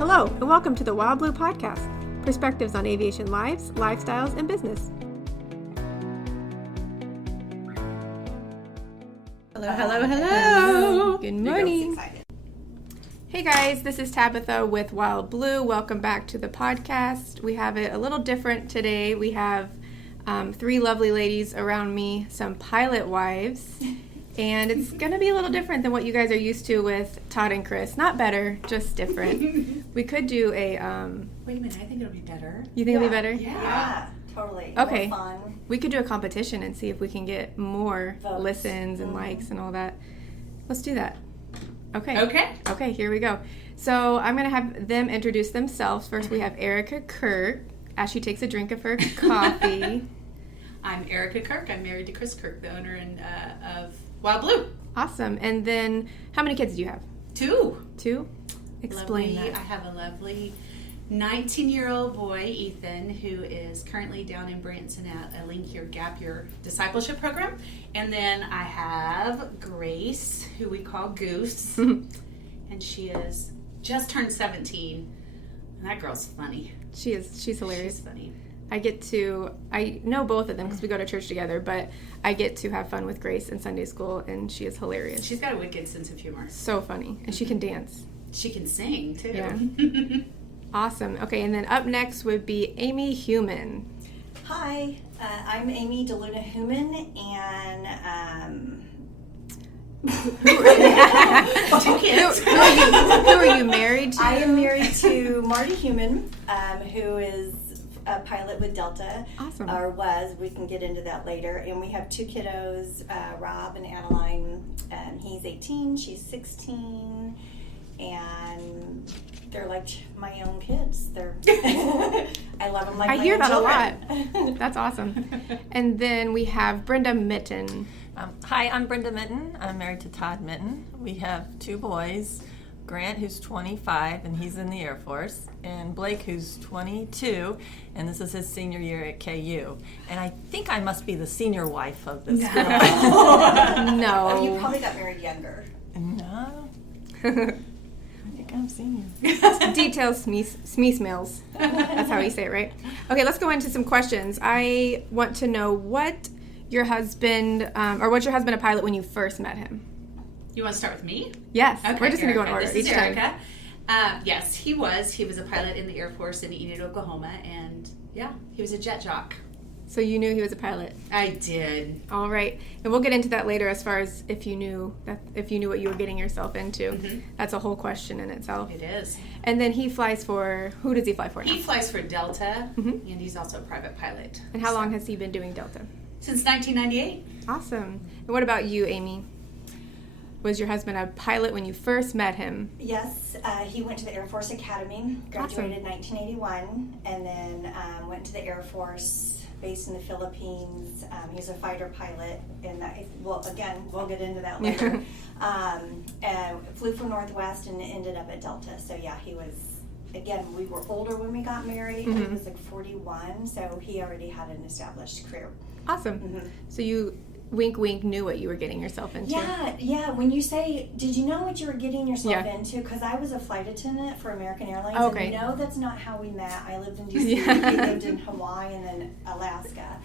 Hello, and welcome to the WildBlue podcast, perspectives on aviation lives, lifestyles, and business. Hello. Good morning. Hey guys, this is Tabitha with WildBlue. Welcome back to the podcast. We have it a little different today. We have three lovely ladies around me, some pilot wives, and it's going to be a little different than what you guys are used to with Todd and Chris. Not better, just different. We could do a... Wait a minute, I think it'll be better. You think it'll be better? Yeah, totally. Okay. More fun. We could do a competition and see if we can get more Votes. listens and likes and all that. Let's do that. Okay. Okay, here we go. So I'm going to have them introduce themselves. First, we have Erica Kirk, as she takes a drink of her coffee. I'm Erica Kirk. I'm married to Chris Kirk, the owner of WildBlue. Awesome. And then, how many kids do you have? Two? Explain lovely, that. I have a lovely 19-year-old boy, Ethan, who is currently down in Branson at a Link Year Gap Year discipleship program. And then I have Grace, who we call Goose, and she is just turned 17. And that girl's funny. She's hilarious. She's funny. I know both of them because we go to church together, but I get to have fun with Grace in Sunday school, and she is hilarious. She's got a wicked sense of humor. So funny. And she can dance. She can sing, too. Yeah. Awesome. Okay, and then up next would be Amy Human. Hi, I'm Amy DeLuna Human, and Two kids. Who are you married to? I am married to Marty Human, who is a pilot with Delta. Awesome. Or was. We can get into that later. And we have two kiddos, Rob and Adeline. He's 18, she's 16, and they're like my own kids. They're I love them like I my hear own that children. a lot. That's awesome. And then we have Brenda Mitten. Hi, I'm Brenda Mitten. I'm married to Todd Mitten. We have two boys, Grant, who's 25, and he's in the Air Force, and Blake, who's 22, and this is his senior year at KU. And I think I must be the senior wife of this girl. No. Oh, you probably got married younger. No. I think I'm senior. Details, smeesmails. That's how you say it, right? Okay, let's go into some questions. I want to know what your husband a pilot when you first met him? You want to start with me? Yes. Okay, We're just going to go in Erica. order This each is time. Erica. Yes, he was. He was a pilot in the Air Force in Enid, Oklahoma, and yeah, he was a jet jock. So you knew he was a pilot. I did. All right, and we'll get into that later as far as if you knew what you were getting yourself into. Mm-hmm. That's a whole question in itself. It is. And then he flies for, who does he fly for now? He flies for Delta, Mhm. and he's also a private pilot. And how long has he been doing Delta? Since 1998. Awesome. And what about you, Amy? Was your husband a pilot when you first met him? Yes, he went to the Air Force Academy, graduated in 1981, and then went to the Air Force based in the Philippines. He was a fighter pilot, and again, we'll get into that later. Flew for Northwest and ended up at Delta. So yeah, he was, again, we were older when we got married. Mm-hmm. He was like 41, so he already had an established career. Awesome. Mm-hmm. So you, wink, wink, knew what you were getting yourself into. Yeah. When you say, did you know what you were getting yourself Yeah. into? Because I was a flight attendant for American Airlines. Okay. And no, that's not how we met. I lived in D.C. Yeah. He lived in Hawaii and then Alaska.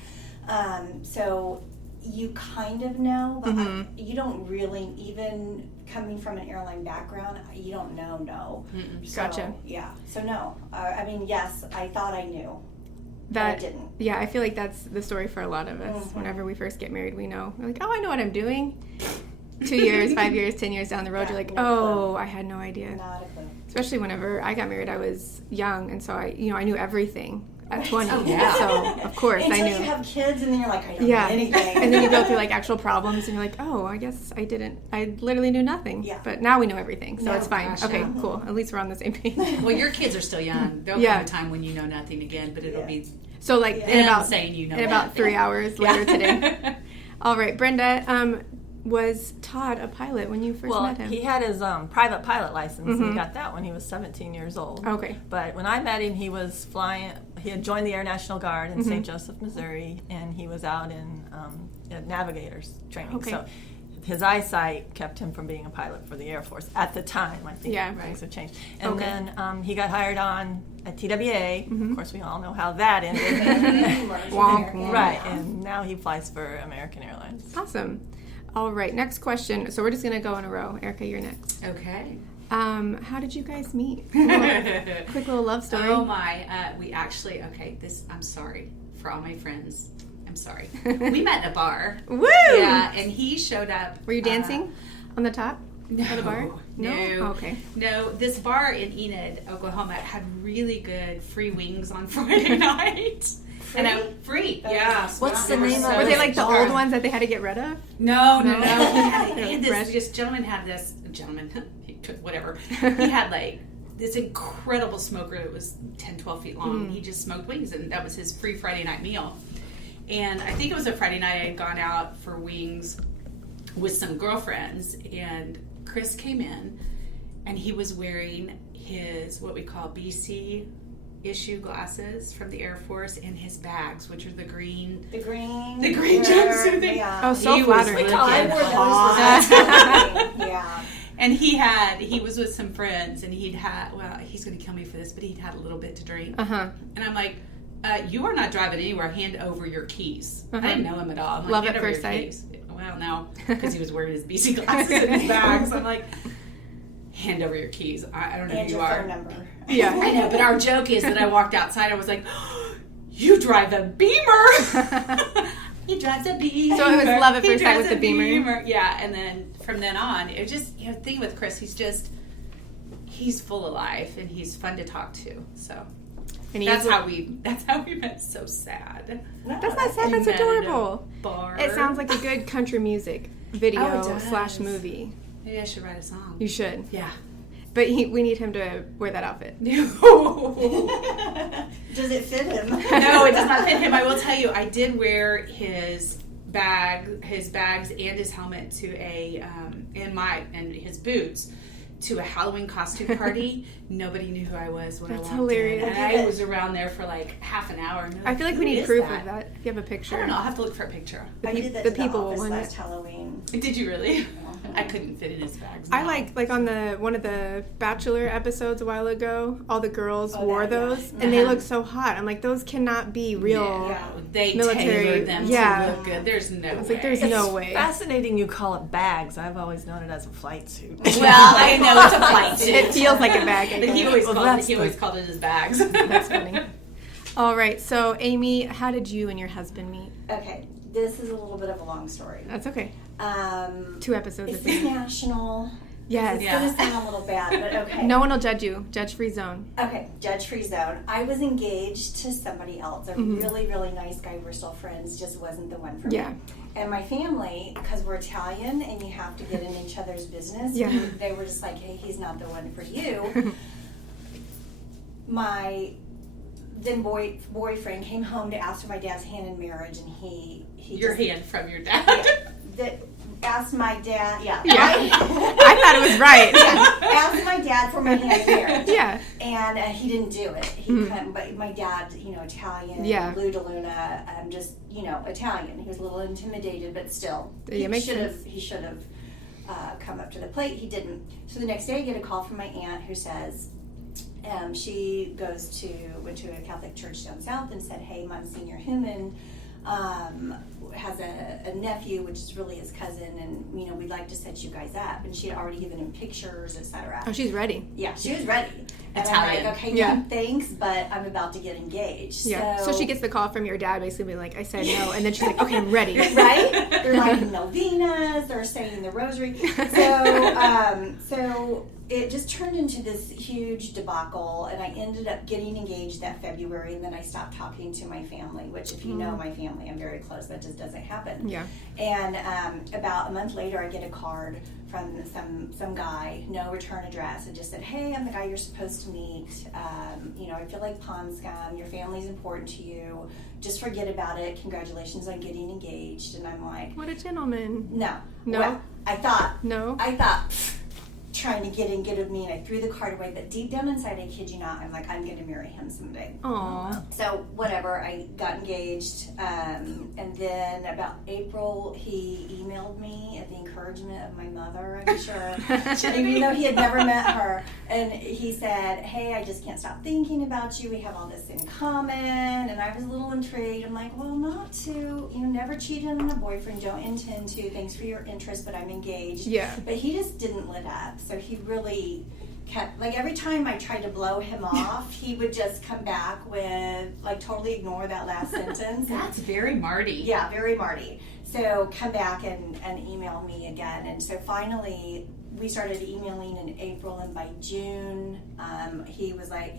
So you kind of know, but you don't really, even coming from an airline background, you don't know. No. So, Gotcha. Yeah. So no. Yes, I thought I knew. But I didn't. Yeah, I feel like that's the story for a lot of us. Mm-hmm. Whenever we first get married, we know. We're like, oh, I know what I'm doing. 2 years, 5 years, 10 years down the road, Yeah, you're like, no oh, I had no idea. Not a clue. Especially whenever I got married, I was young, and so I knew everything at 20. Oh, yeah. So, of course, I Until knew. you have kids and then you're like, I don't Yeah. know anything. And then you go through like actual problems, and you're like, oh, I guess I literally knew nothing. Yeah. But now we know everything, so Yeah, it's fine. gosh, Okay, yeah. cool. At least we're on the same page. Well, your kids are still young. There'll Yeah. come a time when you know nothing again, but it'll Yeah. be So like Yeah. in about saying you know in about nothing. 3 hours later today. All right, Brenda. Was Todd a pilot when you first met him? He had his private pilot license, and Mhm. he got that when he was 17 years old. Okay. But when I met him, he was flying. He had joined the Air National Guard in St. Joseph, Missouri, and he was out in navigators training. Okay. So his eyesight kept him from being a pilot for the Air Force at the time. I think things have changed. And then he got hired on at TWA. Of course, we all know how that ended. Right, and now he flies for American Airlines. Awesome. All right, next question. So we're just going to go in a row. Erica, you're next. Okay. How did you guys meet? Quick little love story. Oh my, we actually, I'm sorry for all my friends. I'm sorry. We met in a bar. Woo! Yeah, and he showed up. Were you dancing on the top No. of the bar? No. Oh, okay. No, this bar in Enid, Oklahoma had really good free wings on Friday night. Free? Yeah. What's the name of Were it? they like the old ones that they had to get rid of? No. No. He had Fresh. this gentleman, whatever. He had like this incredible smoker that was 10, 12 feet long. He just smoked wings, and that was his free Friday night meal. And I think it was a Friday night I had gone out for wings with some girlfriends, and Chris came in, and he was wearing his, what we call BC issue glasses from the Air Force, and his bags, which are the green jumpsuit thing. Yeah. Oh, so flattering. I wore those. Yeah. And he was with some friends, and he's going to kill me for this, but he'd had a little bit to drink. Uh-huh. And I'm like, you are not driving anywhere. Hand over your keys. Uh-huh. I didn't know him at all. I'm like, Love hand at over first your sight. keys. Well, no, because he was wearing his BC glasses and his bags. I'm like, hand over your keys. I don't know And who you your are. phone number. Yeah. I know, but our joke is that I walked outside. I was like, you drive a Beamer. He drives a Beamer. So it was love at He first sight drives with the a Beamer? Yeah, and then from then on, it just, the thing with Chris, he's full of life, and he's fun to talk to. So And that's how we met. So sad. No, That's not sad. We That's met at a adorable. bar. It sounds like a good country music video Oh, it does. / movie. Maybe I should write a song. You should. Yeah. But we need him to wear that outfit. No. Does it fit him? No, it does not fit him. I will tell you, I did wear his bags and his helmet to and his boots to a Halloween costume party. Nobody knew who I was when That's I walked hilarious. in. And I was around there for like half an hour. And I feel like we "Who need is proof of that. If you have a picture. I don't know. I'll have to look for a picture. I did that the to people will office want last it. Halloween. Did you really? I couldn't fit in his bags. I no. like on one of the Bachelor episodes a while ago, all the girls wore that, yeah. those, and they look so hot. I'm like, those cannot be real. Yeah. They military- tailored them yeah. to look good. There's no I was way. like, there's no way. Fascinating you call it bags. I've always known it as a flight suit. Well, I know it's a flight suit. It feels like a bag. I But he guess. always called it his bags. That's funny. All right, so Amy, how did you and your husband meet? Okay, this is a little bit of a long story. That's okay. 2 2 episodes. Is of this it. national? Yes. It's Yeah. gonna sound a little bad, but okay. No one will judge you. Judge-free zone. Okay, judge-free zone. I was engaged to somebody else, a really, really nice guy. We're still friends, just wasn't the one for Yeah. me. And my family, because we're Italian and you have to get in each other's business, Yeah. they were just like, hey, he's not the one for you. My then boyfriend came home to ask for my dad's hand in marriage, and he Your just, hand from your dad. that asked my dad, Yeah. I thought it was right. asked my dad for my hand in marriage. Yeah. And he didn't do it. He couldn't. But my dad, Italian, Yeah. Lou DeLuna, just Italian. He was a little intimidated, but still, Yeah, makes he should have come up to the plate. He didn't. So the next day, I get a call from my aunt who says she went to a Catholic church down south and said, "Hey, Monsignor Human has a nephew, which is really his cousin, and we'd like to set you guys up." And she had already given him pictures, etc. Oh, she's ready. Yeah, she was ready. And Italian. I'm like, okay, Yeah. thanks, but I'm about to get engaged. Yeah. So she gets the call from your dad, basically being like, I said no, and then she's like, okay, I'm ready. right? They're like novenas, they're saying the rosary. So it just turned into this huge debacle, and I ended up getting engaged that February, and then I stopped talking to my family, which if you know my family, I'm very close. That just doesn't happen. Yeah. And about a month later, I get a card from some guy, no return address. It just said, "Hey, I'm the guy you're supposed to meet. I feel like pond scum. Your family's important to you. Just forget about it. Congratulations on getting engaged." And I'm like, What a gentleman. no. No? Well, I thought, No? "Pfft, trying to get of me, and I threw the card away. But deep down inside, I kid you not, I'm like, I'm going to marry him someday. Aww. So whatever, I got engaged, and then about April, he emailed me at the encouragement of my mother, I'm sure, even though he had never met her. And he said, hey, I just can't stop thinking about you. We have all this in common. And I was a little intrigued. I'm like, well, not to, never cheated on a boyfriend, don't intend to. Thanks for your interest, but I'm engaged. Yeah. But he just didn't let up. So he really kept, like, every time I tried to blow him off, he would just come back with, like, totally ignore that last sentence. That's very Marty. Yeah, very Marty. So come back and email me again. And so finally, we started emailing in April, and by June, he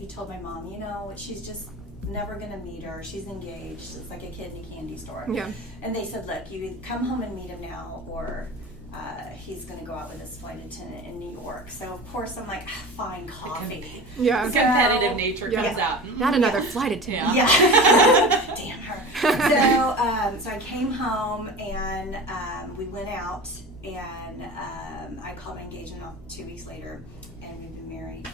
told my mom, she's just never gonna meet her. She's engaged. It's like a kid in a candy store. Yeah. And they said, look, you either come home and meet him now, or he's gonna go out with his flight attendant in New York. So of course I'm like, fine, coffee. Yeah. The competitive nature comes out. Not another flight attendant. Yeah. Damn her. So I came home, and we went out, and I called my engagement off 2 weeks later, and we've been married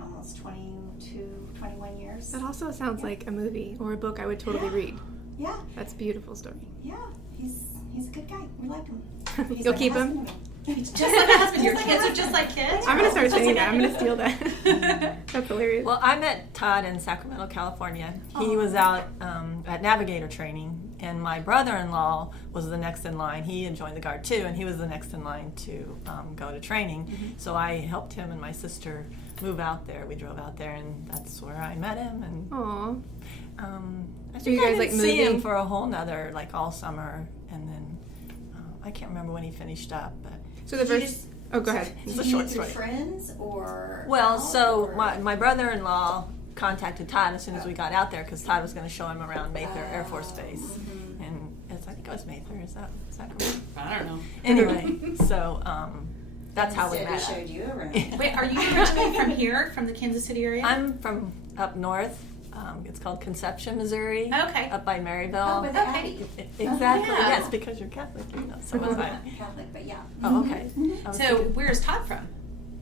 almost 21 years. That also sounds like a movie or a book I would totally read. Yeah. That's a beautiful story. Yeah. He's a good guy. We like him. He's You'll like keep a him? husband to me. Just like a husband. Your kids are just like kids. I'm gonna start saying that. I'm gonna steal that. That's hilarious. Well, I met Todd in Sacramento, California. He was out at navigator training, and my brother-in-law was the next in line. He had joined the Guard too, and he was the next in line to go to training. Mm-hmm. So I helped him and my sister move out there. We drove out there, and that's where I met him. And Aww. I So think you guys, I like, didn't see him moving? for a whole nother, like, all summer, and then I can't remember when he finished up, but So the first. Oh, go ahead. it's Did a you short meet through story. friends or? Well, out, so or- my brother-in-law contacted Todd as soon as we got out there, because Todd was going to show him around Mather Air Force Base, and I think it was Mather. Is that correct? I don't know. Anyway, so that's how we Instead, met. showed you around. Wait, are you originally from here, from the Kansas City area? I'm from up north. It's called Conception, Missouri. Okay. Up by Maryville. Oh, but Okay. Exactly. Yeah. Yes, because you're Catholic, So was I'm I. not Catholic, but yeah. Oh, okay. I was So thinking where's Todd from?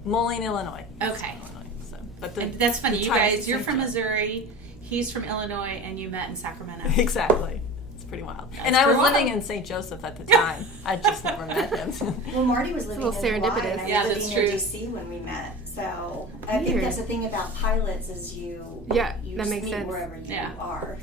Moline, Illinois. Okay. Illinois. So, but And that's funny. the You ties guys, you're seem from to- Missouri. He's from Illinois, and you met in Sacramento. Exactly. It's pretty wild. That's And I was pretty living wild. in St. Joseph at the time. I just never met him. Well, Marty was living in little Hawaii, serendipitous. and I Yeah, was that's living in true. DC when we met. So I think Weird. that's the thing about pilots is you Yeah, you that just makes meet sense. wherever you Yeah. are.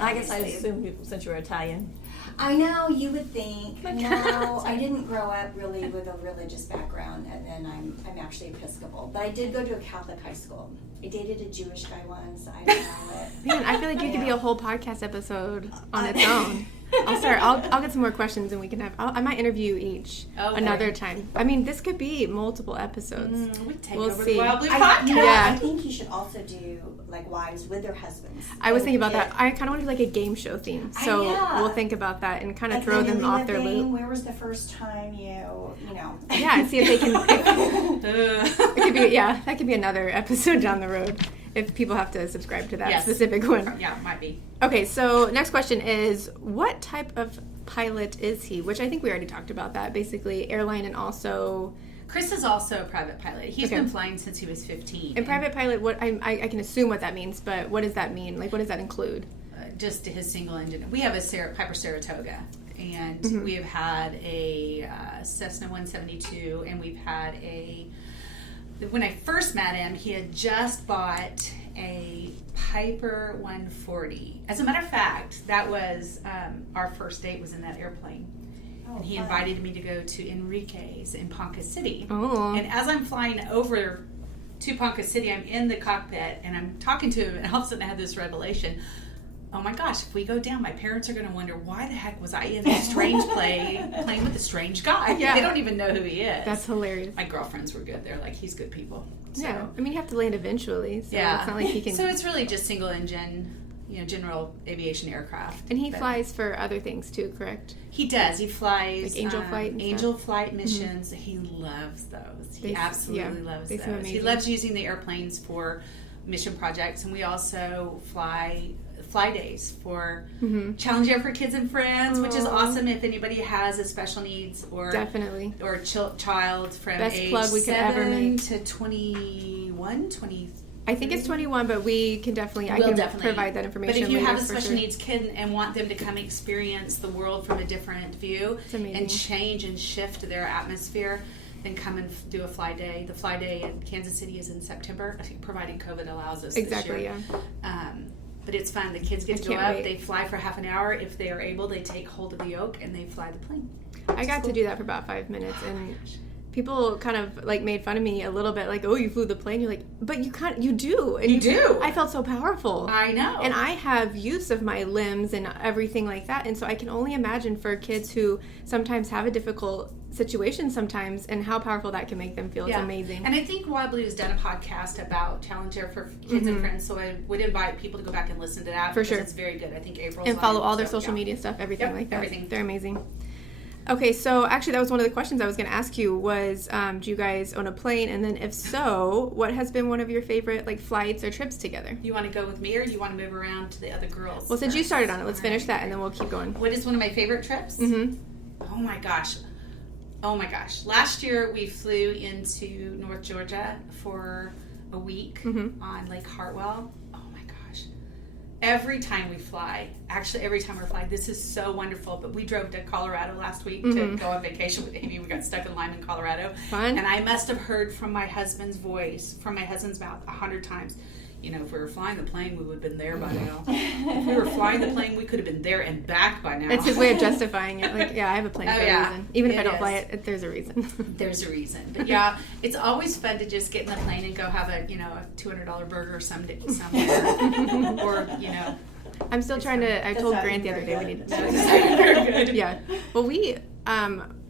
I guess I Obviously. assumed since you were Italian. I know, you would think. No, I didn't grow up really with a religious background, and then I'm actually Episcopal. But I did go to a Catholic high school. I dated a Jewish guy once. I don't know it. Man, I feel like you could be a whole podcast episode on its own. I'll get some more questions, and we can have. I might interview each Oh, another boy. time. I mean, this could be multiple episodes. We take We'll over see. the WildBlue I podcast. Yeah. think you should also do like wives with their husbands. I was thinking about Yeah. that. I kind of want to do like a game show theme, so Yeah. we'll think about that and kind of Like throw the them off newlywed their thing, loop. Where was the first time you know? Yeah, see if they can. It could be that could be another episode down the road if people have to subscribe to that Yes. specific one. Yeah, it might be. Okay, so next question is, what type of pilot is he? Which I think we already talked about that. Basically, airline and also Chris is also a private pilot. He's Okay. been flying since he was 15. in private pilot. What I can assume what that means, but what does that mean? Like, what does that include? Just his single engine. We have a Piper Saratoga, and Mm-hmm. we have had a Cessna 172, and we've had when I first met him, he had just bought a Piper 140. As a matter of fact, that was our first date was in that airplane. And he fun. invited me to go to Enrique's in Ponca City. Oh. And as I'm flying over to Ponca City, I'm in the cockpit and I'm talking to him, and all of a sudden I had this revelation. Oh my gosh, if we go down, my parents are going to wonder, why the heck was I in a strange playing with a strange guy? Yeah. They don't even know who he is. That's hilarious. My girlfriends were good. They're like, he's good people. So, Yeah, I mean, you have to land eventually, so yeah. it's not like he can. So it's really just single engine, general aviation aircraft. And he But flies for other things too, correct? He does. He flies Like Angel Flight and Angel Flight missions. He loves those. He They- absolutely yeah, loves they those. seem He amazing. loves using the airplanes for mission projects, and we also fly fly days for Challenge Air for Kids and Friends, which is awesome if anybody has a special needs or Definitely. or child from Best age plug we could 7 ever make. to 21, 20. I think it's 21, but we can definitely, I can provide that information. But if you later have a for special sure. needs kid and want them to come experience the world from a different view It's amazing. and change and shift their atmosphere, then come and do a fly day. The fly day in Kansas City is in September, I think, providing COVID allows us Exactly, this year. But it's fun. The kids get to go up. They fly for half an hour. If they are able, they take hold of the yoke and they fly the plane. I got to do that for about 5 minutes, and people kind of like made fun of me a little bit, like, "Oh, you flew the plane." You're like, "But you do, and you do." I felt so powerful. I know, and I have use of my limbs and everything like that, and so I can only imagine for kids who sometimes have a difficult situation sometimes, and how powerful that can make them feel. It's amazing. And I think WildBlue has done a podcast about Challenge Air for Kids and Friends, so I would invite people to go back and listen to that for sure. It's very good. I think April's and follow on, all their social media stuff, everything like that. Everything. They're amazing. Okay, so actually that was one of the questions I was going to ask you was, do you guys own a plane? And then if so, what has been one of your favorite like flights or trips together? You want to go with me, or do you want to move around to the other girls? Well, since you first? started on it, let's finish that and then we'll keep going. What is one of my favorite trips? Mm-hmm. Oh my gosh. Last year we flew into North Georgia for a week on Lake Hartwell. Oh my gosh. Every time we fly, actually every time we're flying, this is so wonderful, but we drove to Colorado last week to go on vacation with Amy. We got stuck in Lyman, Colorado. Fun. And I must have heard from my husband's mouth 100 times, if we were flying the plane, we would have been there by now. If we were flying the plane, we could have been there and back by now. It's his way of justifying it. Like, I have a plane for a reason. Even if I don't fly it, there's a reason. There's a reason. But it's always fun to just get in the plane and go have a $200 burger somewhere. Or, I'm still trying to, I told Grant the other day we need to very good. Yeah. Well,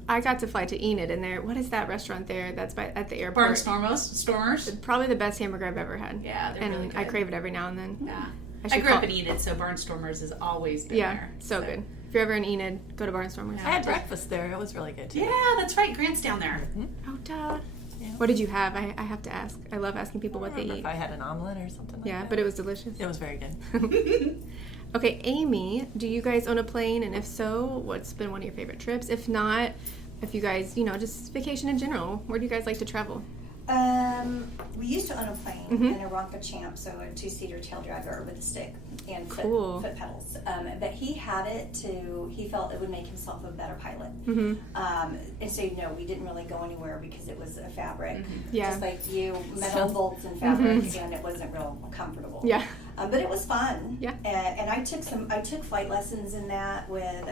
I got to fly to Enid, and what is that restaurant there that's at the airport? Stormers? Probably the best hamburger I've ever had. Yeah, they're really good. I crave it every now and then. Yeah. I grew up in Enid, so Barnstormers has always been there. So good. If you're ever in Enid, go to Barnstormers. I had breakfast there. It was really good, too. Yeah, that's right. Grant's down there. Oh, duh. Yeah. What did you have? I have to ask. I love asking people what they eat. If I had an omelet or something like that. Yeah, but it was delicious. It was very good. Okay, Amy, do you guys own a plane? And if so, what's been one of your favorite trips? If not, if you guys, just vacation in general, where do you guys like to travel? We used to own a plane in a Ronca Champ, so a 2-seater tail dragger with a stick and foot pedals. But he had it he felt it would make himself a better pilot. And so, we didn't really go anywhere because it was a fabric. Yeah. Just like metal bolts and fabric, and it wasn't real comfortable. Yeah. But it was fun. Yeah. And I took flight lessons in that with,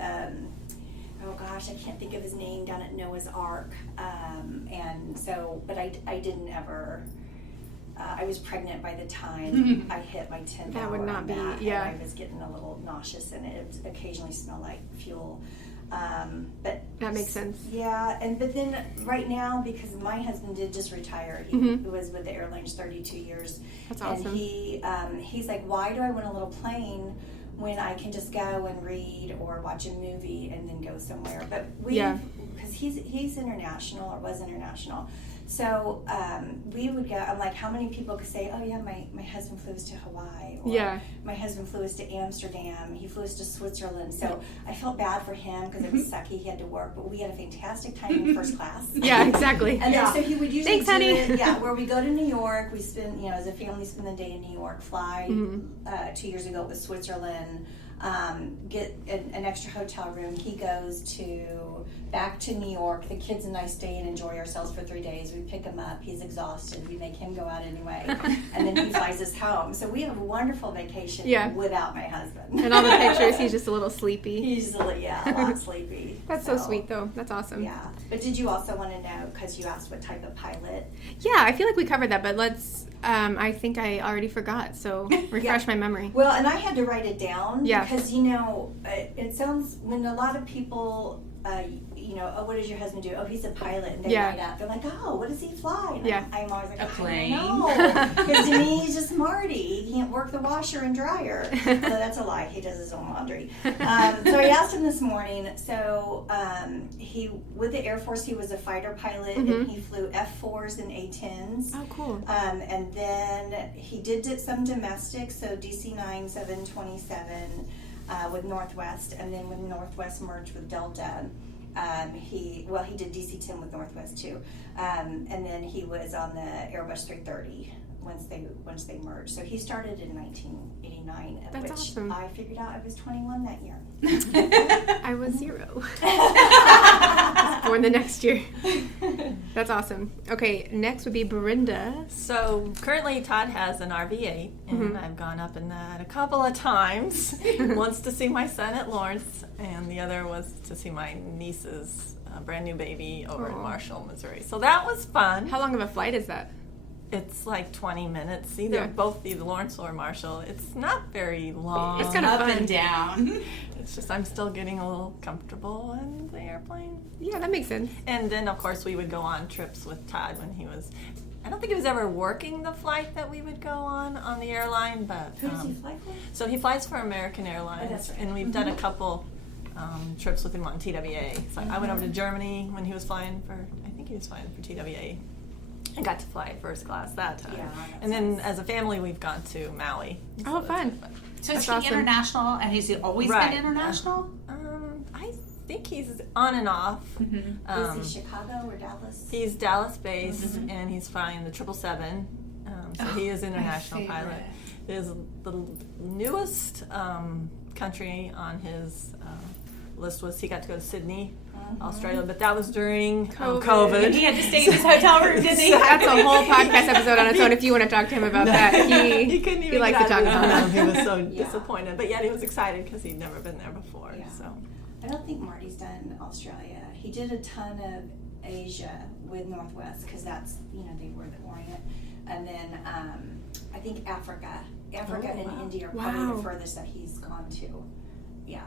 oh gosh, I can't think of his name, down at Noah's Ark. But I didn't ever, I was pregnant by the time I hit my 10th That hour would not on be, that, yeah. and I was getting a little nauseous, and it would occasionally smell like fuel. But that makes sense. Yeah, but then right now, because my husband did just retire, he was with the airlines 32 years. That's awesome. And he's like, why do I want a little plane when I can just go and read or watch a movie and then go somewhere? But because he's international, or was international, so we would go. I'm like, how many people could say, oh yeah, my husband flew us to Hawaii, or my husband flew us to Amsterdam, he flew us to Switzerland. So I felt bad for him because it was sucky, he had to work, but we had a fantastic time in first class. Yeah, exactly. And then, so he would usually Thanks, honey. where we go to New York, we spend, as a family, spend the day in New York, fly. 2 years ago it was Switzerland, get an extra hotel room. He goes back to New York. The kids and I stay and enjoy ourselves for 3 days. We pick him up. He's exhausted. We make him go out anyway. And then he flies us home. So we have a wonderful vacation without my husband. And all the pictures, he's just a little sleepy. He's a lot sleepy. That's so sweet, though. That's awesome. Yeah. But did you also want to know, because you asked what type of pilot? Yeah, I feel like we covered that, but let's, I think I already forgot, so refresh my memory. Well, and I had to write it down. Yeah. Because, it sounds, when a lot of people, what does your husband do? Oh, he's a pilot. And they Yeah. light up. They're like, oh, what does he fly? And Yeah. I'm always like, A plane. No, because to me, he's just Marty. He can't work the washer and dryer. Although that's a lie. He does his own laundry. So I asked him this morning. So he, with the Air Force, he was a fighter pilot, and he flew F-4s and A-10s. Oh, cool. And then he did some domestic, so DC-9, 727 with Northwest, and then when Northwest merged with Delta, he did DC-10 with Northwest too, and then he was on the Airbus 330 once they merged. So he started in 1989, of That's which awesome. I figured out I was 21 that year. I was 0. Born the next year. That's awesome. Okay, next would be Brenda. So currently Todd has an RV8, and I've gone up in that a couple of times. Once to see my son at Lawrence, and the other was to see my niece's brand new baby over in Marshall, Missouri. So that was fun. How long of a flight is that? It's like 20 minutes, Yeah. both either Lawrence or Marshall. It's not very long. It's kind of Up fun. and down. It's just I'm still getting a little comfortable in the airplane. Yeah, that makes sense. And then, of course, we would go on trips with Todd when he was... I don't think he was ever working the flight that we would go on the airline, but... Who does he fly for? So he flies for American Oh, Airlines, that's right. and we've done a couple trips with him on TWA. So I went over to Germany when he was flying for... I think he was flying for TWA. I got to fly first class that time. Yeah, that's and then nice. as a family, we've gone to Maui. Oh, that's fun. been So is That's he awesome. international, and has he always Right. been international? I think he's on and off. Is he Chicago or Dallas? He's Dallas based, and he's flying the 777. So he is international favorite. pilot. It is the newest country on his list was he got to go to Sydney, Australia, but that was during COVID. He had to stay in his hotel room, didn't he? That's a whole podcast episode on its own if you want to talk to him about that. He couldn't even he likes get to out talk of about his that. room. He was so Yeah. disappointed, but yet he was excited because he'd never been there before. Yeah. So I don't think Marty's done Australia. He did a ton of Asia with Northwest because that's, they were the Orient. And then I think Africa and wow. India are probably Wow. the furthest that he's gone to. Yeah.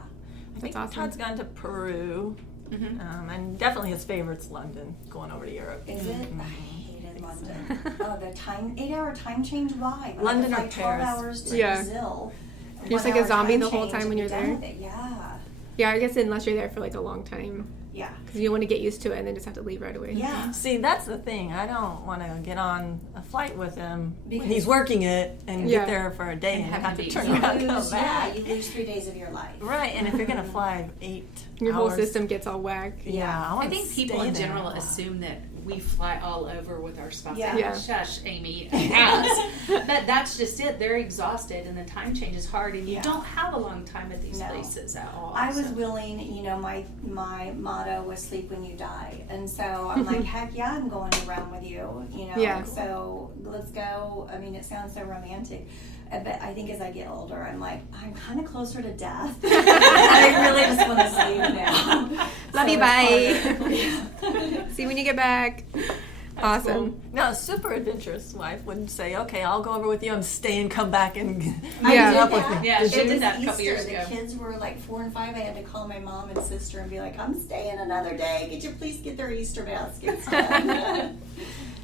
I think awesome. Todd's gone to Peru, and definitely his favorite's London, going over to Europe. Is it? I hated London. Oh, the 8-hour time change, why? London or like 12 Paris. hours to Yeah. Brazil. You're just like a 1 hour zombie time the whole change time and when be you're done there? with it. Yeah. Yeah, I guess unless you're there for like a long time. Yeah. Because you want to get used to it and then just have to leave right away. Yeah. See, that's the thing. I don't want to get on a flight with him when Because- he's working it and Yeah. get there for a day and have have to to be turn exhausted. around and come back. You lose 3 days of your life. Right, and if you're going to fly 8 Your whole hours, system gets all whacked. Yeah, I wanna think people stay in there general a while. assume that we fly all over with our spouse. Yeah. Yeah. Shush, Amy. Us. But that's just it. They're exhausted, and the time change is hard, and you Yeah. don't have a long time at these No. places at all. I was so. willing, my motto was sleep when you die. And so I'm like, heck yeah, I'm going around with you, Yeah. So let's go. I mean, it sounds so romantic. But I think as I get older, I'm like, I'm kind of closer to death. I really just want to sleep now. Love you, bye. See you when you get back. Awesome. Cool. Now, a super adventurous wife would say, okay, I'll go over with you. I'm staying, come back and Yeah. meet up with me. Yeah, she It did was that a couple Easter. years The ago. kids were like 4 and 5. I had to call my mom and sister and be like, I'm staying another day. Could you please get their Easter baskets done?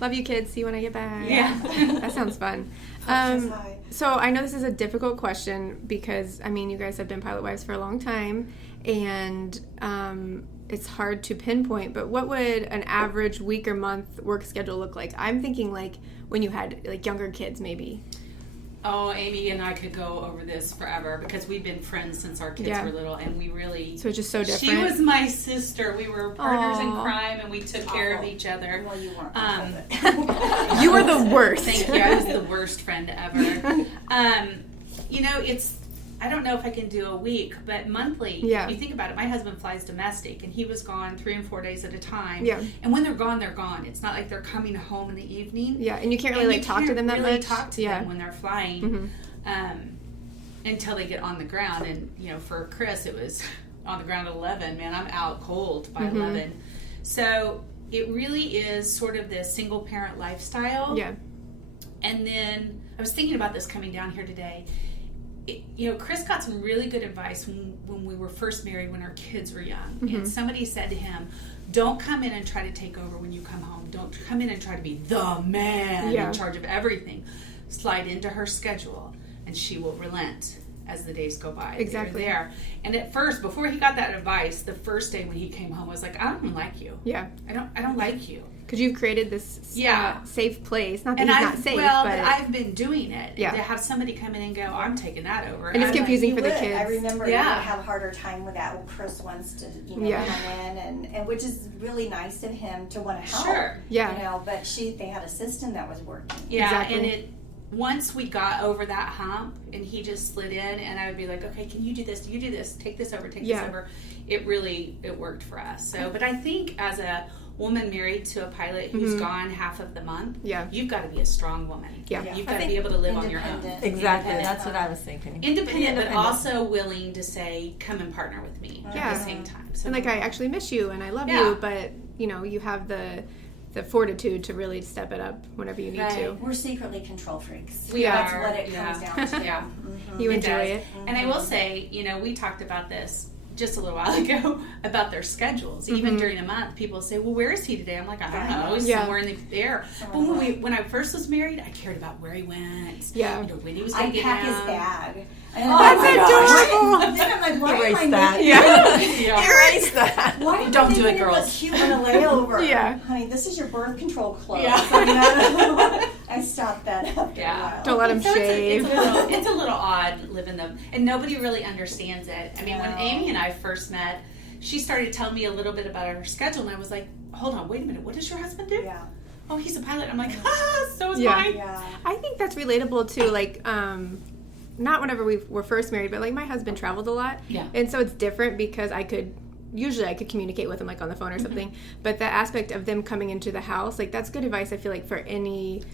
Love you, kids. See you when I get back. Yeah. That sounds fun. Just hi. So I know this is a difficult question because, you guys have been pilot wives for a long time, and it's hard to pinpoint, but what would an average week or month work schedule look like? I'm thinking like when you had like younger kids maybe. Oh, Amy and I could go over this forever because we've been friends since our kids Yeah. were little, and we really. So it's just so different. She was my sister. We were partners in Aw. crime, and we took care of Awful. each other. Well, you weren't. Um, You were the worst. Thank you. I was the worst friend ever. It's. I don't know if I can do a week, but monthly. Yeah. If you think about it, my husband flies domestic, and he was gone 3 and 4 days at a time. Yeah. And when they're gone, they're gone. It's not like they're coming home in the evening. Yeah, and you can't And really you like talk to can't them that really much. talk to Yeah. them when they're flying until they get on the ground. And for Chris, it was on the ground at 11. Man, I'm out cold by 11. So it really is sort of this single parent lifestyle. Yeah. And then I was thinking about this coming down here today. Chris got some really good advice when we were first married, when our kids were young. And somebody said to him, don't come in and try to take over when you come home. Don't come in and try to be the man in charge of everything. Slide into her schedule, and she will relent as the days go by. Exactly. They're there. And at first, before he got that advice, the first day when he came home, I was like, I don't like you. Yeah. I don't like you. Because you've created this safe place. Not that he's not safe, but but I've been doing it. Yeah. To have somebody come in and go, I'm taking that over. And it's confusing for the would. kids. I remember you would have a harder time with that. Well, Chris wants to, come in, and which is really nice of him to want to help. Sure. Yeah. But they had a system that was working. Yeah, Exactly. and once we got over that hump and he just slid in, and I would be like, okay, can you do this? You do this. Take this over. Take this over. It worked for us. So, but I think as a woman married to a pilot who's gone half of the month, you've got to be a strong woman. Yeah. You've got to be able to live on your own. Exactly. That's what I was thinking. Independent, but also willing to say, come and partner with me at the same time. So, and like, I actually miss you and I love you, but you have the fortitude to really step it up whenever you need to. We're secretly control freaks. That's what it comes down to. Yeah. You enjoy it. And I will say, we talked about this just a little while ago about their schedules. Even during a month, people say, well, where is he today? I'm like, I don't know. He's somewhere in the air. But when I first was married, I cared about where he went. Yeah. When he was going to get pack down. his bag. That's adorable. Then I'm like, why Erase am I that. making Erase that. Why Don't do it, look girls. cute on a layover? Honey, this is your birth control clothes. Yeah. I stopped that after a while. Don't let him shave. It's a little odd living them, and nobody really understands it. I mean, when Amy and I first met, she started telling me a little bit about her schedule, and I was like, hold on, wait a minute, what does your husband do? Yeah. Oh, he's a pilot. I'm like, so is Yeah. mine. Yeah. I think that's relatable too, like, not whenever we were first married, but like my husband traveled a lot. Yeah. And so it's different because I could communicate with him like on the phone or something. But the aspect of them coming into the house, like that's good advice I feel like for any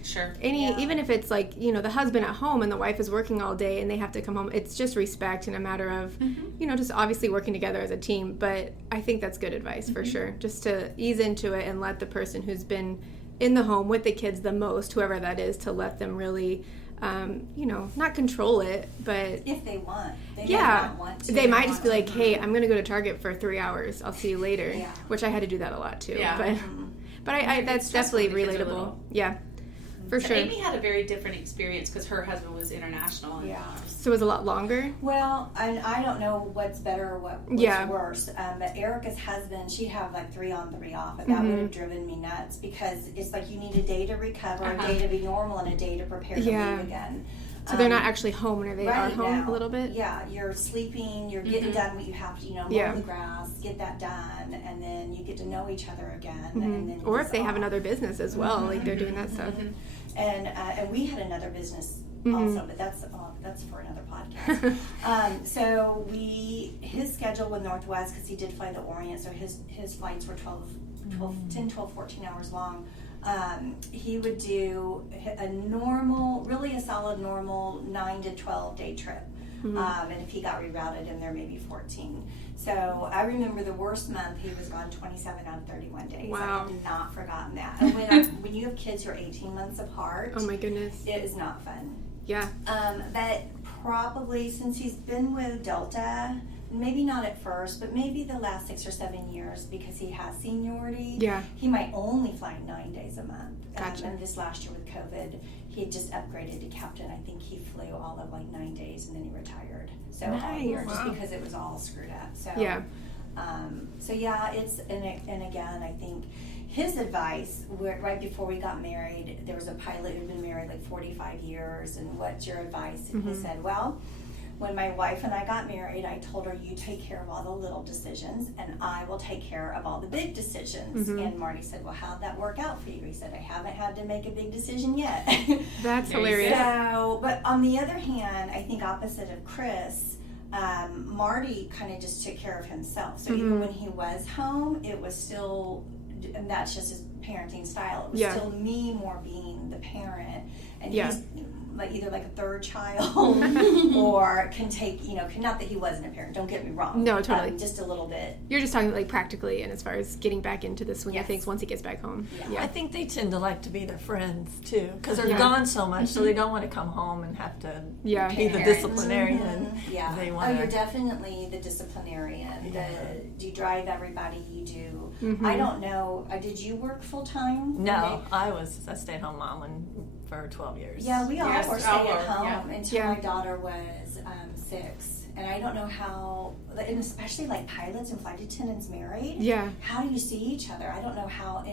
even if it's like, the husband at home and the wife is working all day and they have to come home, it's just respect and a matter of, just obviously working together as a team. But I think that's good advice for sure. Just to ease into it and let the person who's been in the home with the kids the most, whoever that is, to let them really not control it, but if they want, they might not want to. They might just be like, "Hey, I'm going to go to Target for 3 hours. I'll see you later." Yeah. Which I had to do that a lot too. Yeah. But I that's definitely relatable. Yeah, for sure. Amy had a very different experience because her husband was international. Yeah. So it was a lot longer. Well, and I don't know what's better or what's worse. But Erica's husband, she'd have like 3 on, 3 off, and that would have driven me nuts because it's like you need a day to recover, a day to be normal, and a day to prepare to leave again. So they're not actually home when they are home now, a little bit? Yeah, you're sleeping, you're getting done what you have to, mow the grass, get that done, and then you get to know each other again. And then or if they have another business as well, like they're doing that stuff. And we had another business also, but that's for another podcast. So his schedule with Northwest, because he did fly the Orient, so his flights were 10, 12, 14 hours long. He would do a solid normal 9 to 12 day trip. And if he got rerouted in there, maybe 14. So I remember the worst month, he was gone 27 out of 31 days. Wow. I have not forgotten that. And when you have kids who are 18 months apart, Oh my goodness. it is not fun. Yeah. But probably since he's been with Delta, maybe not at first, but maybe the last 6 or 7 years, because he has seniority, he might only fly 9 days a month. Gotcha. And this last year with COVID, he had just upgraded to captain. I think he flew all of like 9 days and then he retired. So all year, just because it was all screwed up. So it's and again, I think his advice, right before we got married, there was a pilot who'd been married like 45 years, and what's your advice? And he said, well, when my wife and I got married, I told her, you take care of all the little decisions and I will take care of all the big decisions. And Marty said, well, how'd that work out for you? He said, I haven't had to make a big decision yet. That's hilarious. So, but on the other hand, I think opposite of Chris, Marty kind of just took care of himself. So even when he was home, it was still, and that's just his parenting style, it was still me more being the parent. And like either like a third child or can take, not that he wasn't a parent, don't get me wrong. No, totally. Just a little bit. You're just talking like practically and as far as getting back into the swing of Yes. things once he gets back home. Yeah. I think they tend to like to be their friends too, because they're Yeah. gone so much, so they don't want to come home and have to Yeah. be the Parent. disciplinarian. Yeah. They Oh, wanna- you're definitely the disciplinarian. Yeah. Do you drive everybody? You do. Mhm. I don't know. Did you work full time? No, I was a stay-at-home mom for 12 years. Yeah, we all Yes, were all stay were, at home yeah. until Yeah. my daughter was 6. And I don't know how, and especially like pilots and flight attendants married. Yeah. How do you see each other? I don't know how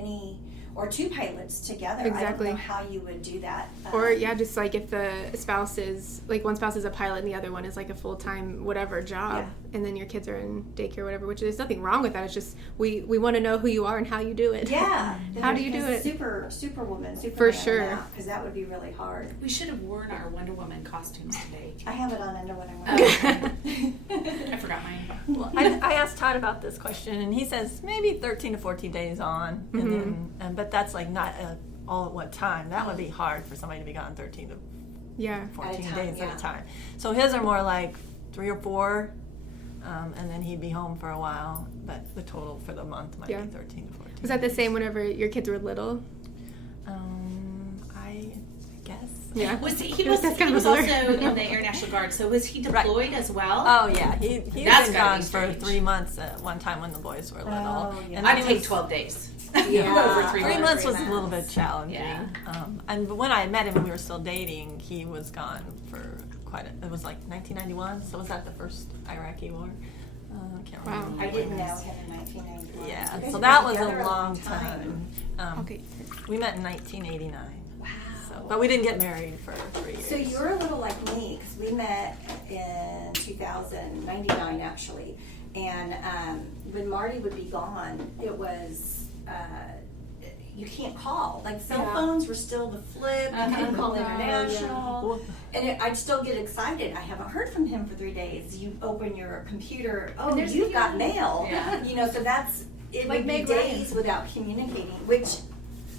or two pilots together. Exactly. I don't know how you would do that. Or just like if the spouse is like one spouse is a pilot and the other one is like a full-time whatever job, and then your kids are in daycare or whatever, which there's nothing wrong with that. It's just we want to know who you are and how you do it. Yeah. How do you do Because it? Superwoman, Superman. For sure. Because that would be really hard. We should have worn our Wonder Woman costumes today. I have it on under what I'm I forgot mine. Well, I asked Todd about this question, and he says maybe 13 to 14 days on, and then, but that's like not all at one time. That would be hard for somebody to be gone 13 to Yeah. 14 time, days at yeah. a time. So his are more like 3 or 4, and then he'd be home for a while. But the total for the month might Yeah. be 13 to 14. Was that the same whenever your kids were little? I guess. Yeah. He That's was kind of a also blur. in the Air National Guard, so was he deployed as well? Oh yeah, he's That's been gotta gone be for strange. 3 months at one time when the boys were little. Oh, yeah. And I'd then he take was- 12 days. Yeah. Over 3 3 months. months was 3 a little months. bit challenging. Yeah. And when I met him and we were still dating, he was gone for it was like 1991, so was that the first Iraqi war? I can't Wow. remember. I didn't when know it was. him in 1991. Yeah, You guys so have that been was together a long time. Okay. We met in 1989. Wow. So, but we didn't get married for 3 years. So you're a little like me, because we met in 2099 actually, and when Marty would be gone, it was you can't call. Like cell Yeah. phones were still the flip. You couldn't call international, Well, and I'd still get excited. I haven't heard from him for 3 days. You open your computer, oh, And there's you've the- got mail. Yeah. So that's it. Like Would be Meg Ryan. days without communicating, which.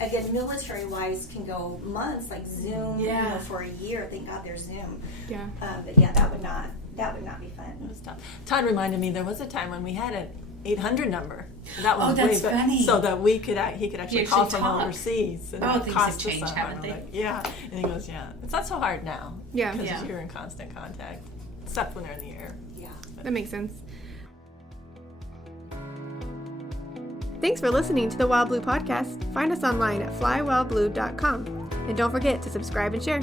Again, military-wise can go months, like Zoom, Yeah. for a year. Thank God there's Zoom. Yeah. But yeah, that would not be it fun. was tough. Todd reminded me there was a time when we had an 800 number. That was Oh, that's way back, funny. so that he could actually call actually from talk. overseas. And Oh, it things cost have us changed, something. haven't I'm they? like, yeah, and he goes, yeah, it's not so hard now. Yeah. because Yeah. you're in constant contact, except when they're in the air. Yeah. That makes sense. Thanks for listening to the WildBlue podcast. Find us online at flywildblue.com. And don't forget to subscribe and share.